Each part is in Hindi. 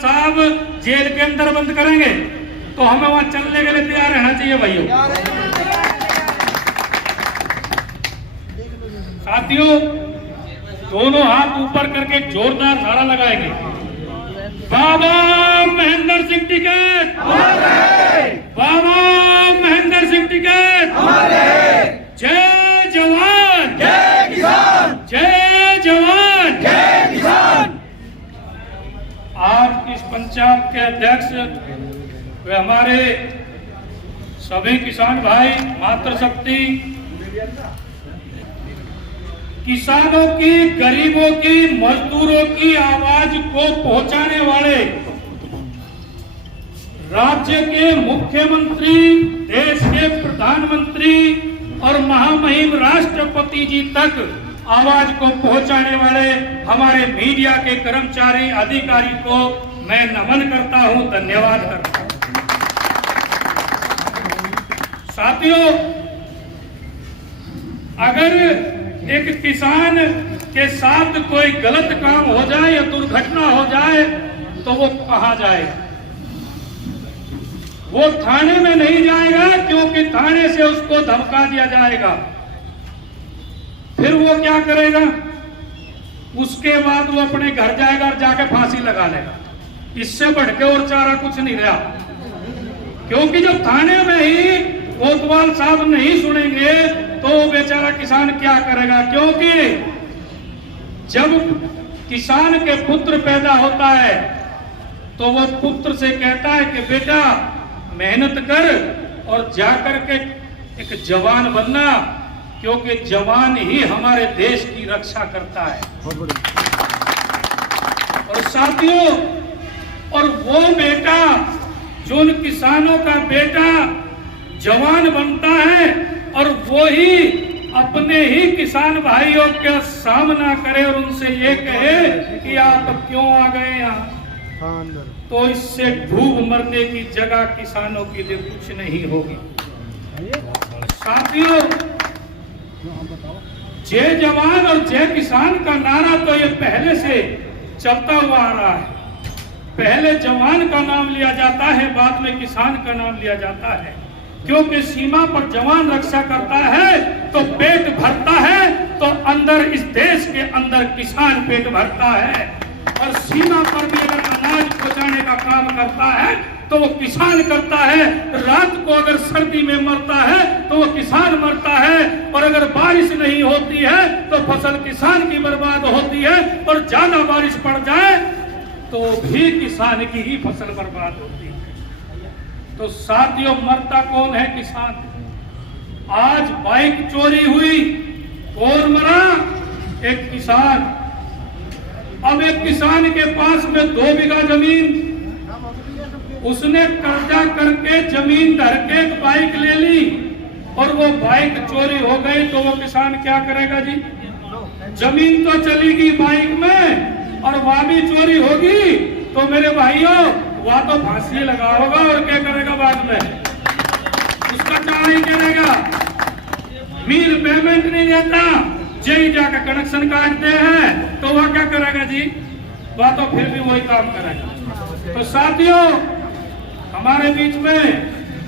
साहब जेल के अंदर बंद करेंगे तो हमें वहां चलने के लिए तैयार रहना चाहिए भाइयों। साथियों, दोनों हाथ ऊपर करके जोरदार नारा लगाएंगे, बाबा महेंद्र सिंह टिकैत, बाबा महेंद्र सिंह टिकैत, जय जवान जय किसान, जय जवान जय किसान। आज इस पंचायत के अध्यक्ष वे हमारे सभी किसान भाई, मातृशक्ति, किसानों की, गरीबों की, मजदूरों की आवाज को पहुंचाने वाले राज्य के मुख्यमंत्री, देश के प्रधानमंत्री और महामहिम राष्ट्रपति जी तक आवाज को पहुंचाने वाले हमारे मीडिया के कर्मचारी, अधिकारी को मैं नमन करता हूं, धन्यवाद करता हूं। साथियों, अगर एक किसान के साथ कोई गलत काम हो जाए या दुर्घटना हो जाए तो वो कहां जाएगा? वो थाने में नहीं जाएगा, क्योंकि थाने से उसको धमका दिया जाएगा। फिर वो क्या करेगा? उसके बाद वो अपने घर जाएगा और जाके फांसी लगा लेगा। इससे बढ़ के और चारा कुछ नहीं रहा, क्योंकि जब थाने में ही कोतवाल साहब नहीं सुनेंगे तो बेचारा किसान क्या करेगा? क्योंकि जब किसान के पुत्र पैदा होता है तो वो पुत्र से कहता है कि बेटा मेहनत कर और जाकर के एक जवान बनना, क्योंकि जवान ही हमारे देश की रक्षा करता है। और साथियों, और वो बेटा, जो उन किसानों का बेटा जवान बनता है और वो ही अपने ही किसान भाइयों का सामना करे और उनसे ये कहे कि आप क्यों आ गए यहाँ, तो इससे डूब मरने की जगह किसानों के लिए कुछ नहीं होगी। साथियों, जय जवान और जय किसान का नारा तो ये पहले से चलता हुआ आ रहा है। पहले जवान का नाम लिया जाता है, बाद में किसान का नाम लिया जाता है, क्योंकि सीमा पर जवान रक्षा करता है तो पेट भरता है, तो अंदर इस देश के अंदर किसान पेट भरता है। और सीमा पर भी अगर अनाज पहुंचाने का काम करता है तो वो किसान करता है। रात को अगर सर्दी में मरता है तो वो किसान मरता है, और अगर बारिश नहीं होती है तो फसल किसान की बर्बाद होती है, और ज्यादा बारिश पड़ जाए तो भी किसान की ही फसल बर्बाद होती है। तो साथियों, मरता कौन है? किसान। आज बाइक चोरी हुई, कौन मरा? एक किसान। अब एक किसान के पास में 2 बीघा जमीन, उसने कर्जा करके जमीन धर के एक बाइक ले ली और वो बाइक चोरी हो गई, तो वो किसान क्या करेगा जी? जमीन तो चलेगी बाइक में और वहां भी चोरी होगी, तो मेरे भाइयों वह तो फांसी लगा होगा, और क्या करेगा बाद में? उसका क्या नहीं करेगा? मिल पेमेंट नहीं देता, जेई जाकर कनेक्शन काटते हैं, तो वह क्या करेगा जी? वह तो फिर भी वही काम करेगा। तो साथियों, हमारे बीच में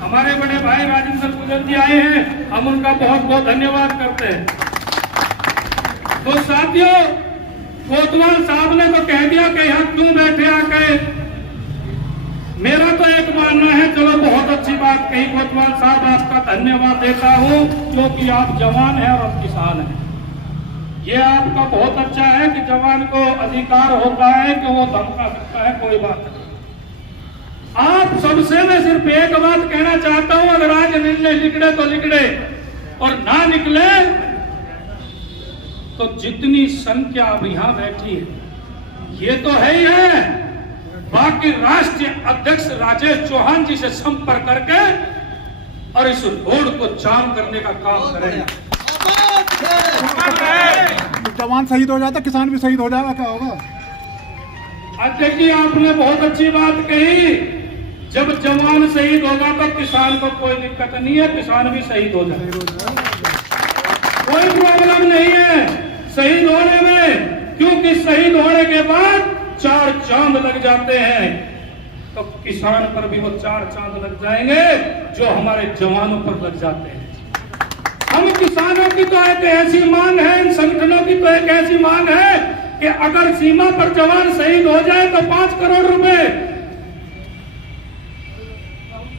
हमारे बड़े भाई राजेंद्र गुजर जी आए हैं, हम उनका बहुत बहुत धन्यवाद करते हैं। तो साथियों, कोतवाल साहब ने तो कह दिया कि यहाँ क्यों बैठे आके। मेरा तो एक मानना है, चलो बहुत अच्छी बात कही कोतवाल साहब, आपका धन्यवाद देता हूँ, क्योंकि आप जवान हैं और आप किसान हैं। ये आपका बहुत अच्छा है कि जवान को अधिकार होता है कि वो धमका सकता है, कोई बात नहीं। आप सबसे मैं सिर्फ एक बात कहना चाहता हूं, अगर आज निर्णय निकले तो निकले, और ना निकले तो जितनी संख्या अब यहां बैठी है ये तो है ही है, बाकी राष्ट्रीय अध्यक्ष राजेश चौहान जी से संपर्क करके और इस रोड को जाम करने का काम करें। जवान शहीद हो जाता, किसान भी शहीद हो जाएगा, क्या होगा? अध्यक्ष जी, आपने बहुत अच्छी बात कही। जब जवान शहीद होगा तो किसान को कोई दिक्कत नहीं है, किसान भी शहीद हो जाएगा, कोई प्रॉब्लम नहीं है शहीद होने में, क्योंकि शहीद होने के बाद 4 चांद लग जाते हैं, तो किसान पर भी वो 4 चांद लग जाएंगे जो हमारे जवानों पर लग जाते हैं। हम किसानों की तो एक ऐसी मांग है, इन संगठनों की तो एक ऐसी मांग है कि अगर सीमा पर जवान शहीद हो जाए तो 5 करोड़ रुपए,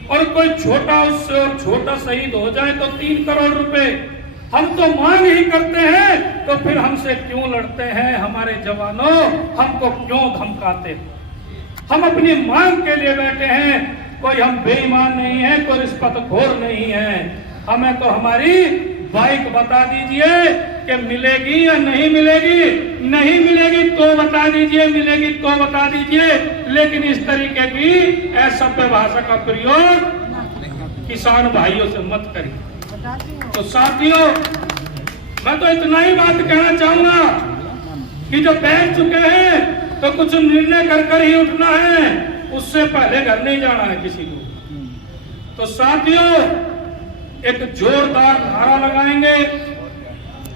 और कोई छोटा उससे और छोटा शहीद हो जाए तो 3 करोड़ रुपए। हम तो मांग ही करते हैं, तो फिर हमसे क्यों लड़ते हैं हमारे जवानों, हमको क्यों धमकाते हैं? हम अपनी मांग के लिए बैठे हैं, कोई हम बेईमान नहीं है, कोई रिश्वतखोर नहीं है। हमें तो हमारी बाइक बता दीजिए कि मिलेगी या नहीं मिलेगी, नहीं मिलेगी तो बता दीजिए, मिलेगी तो बता दीजिए, लेकिन इस तरीके की असभ्य भाषा का प्रयोग किसान भाइयों से मत करिए। तो साथियों, मैं तो इतना ही बात कहना चाहूंगा कि जो बैठ चुके हैं तो कुछ निर्णय कर ही उठना है, उससे पहले घर नहीं जाना है किसी को। तो साथियों, एक जोरदार नारा लगाएंगे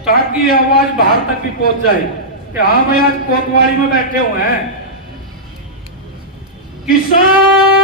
ताकि ये आवाज बाहर तक भी पहुंच जाए कि हाँ भाई आज कोतवाली में बैठे हुए हैं किसान।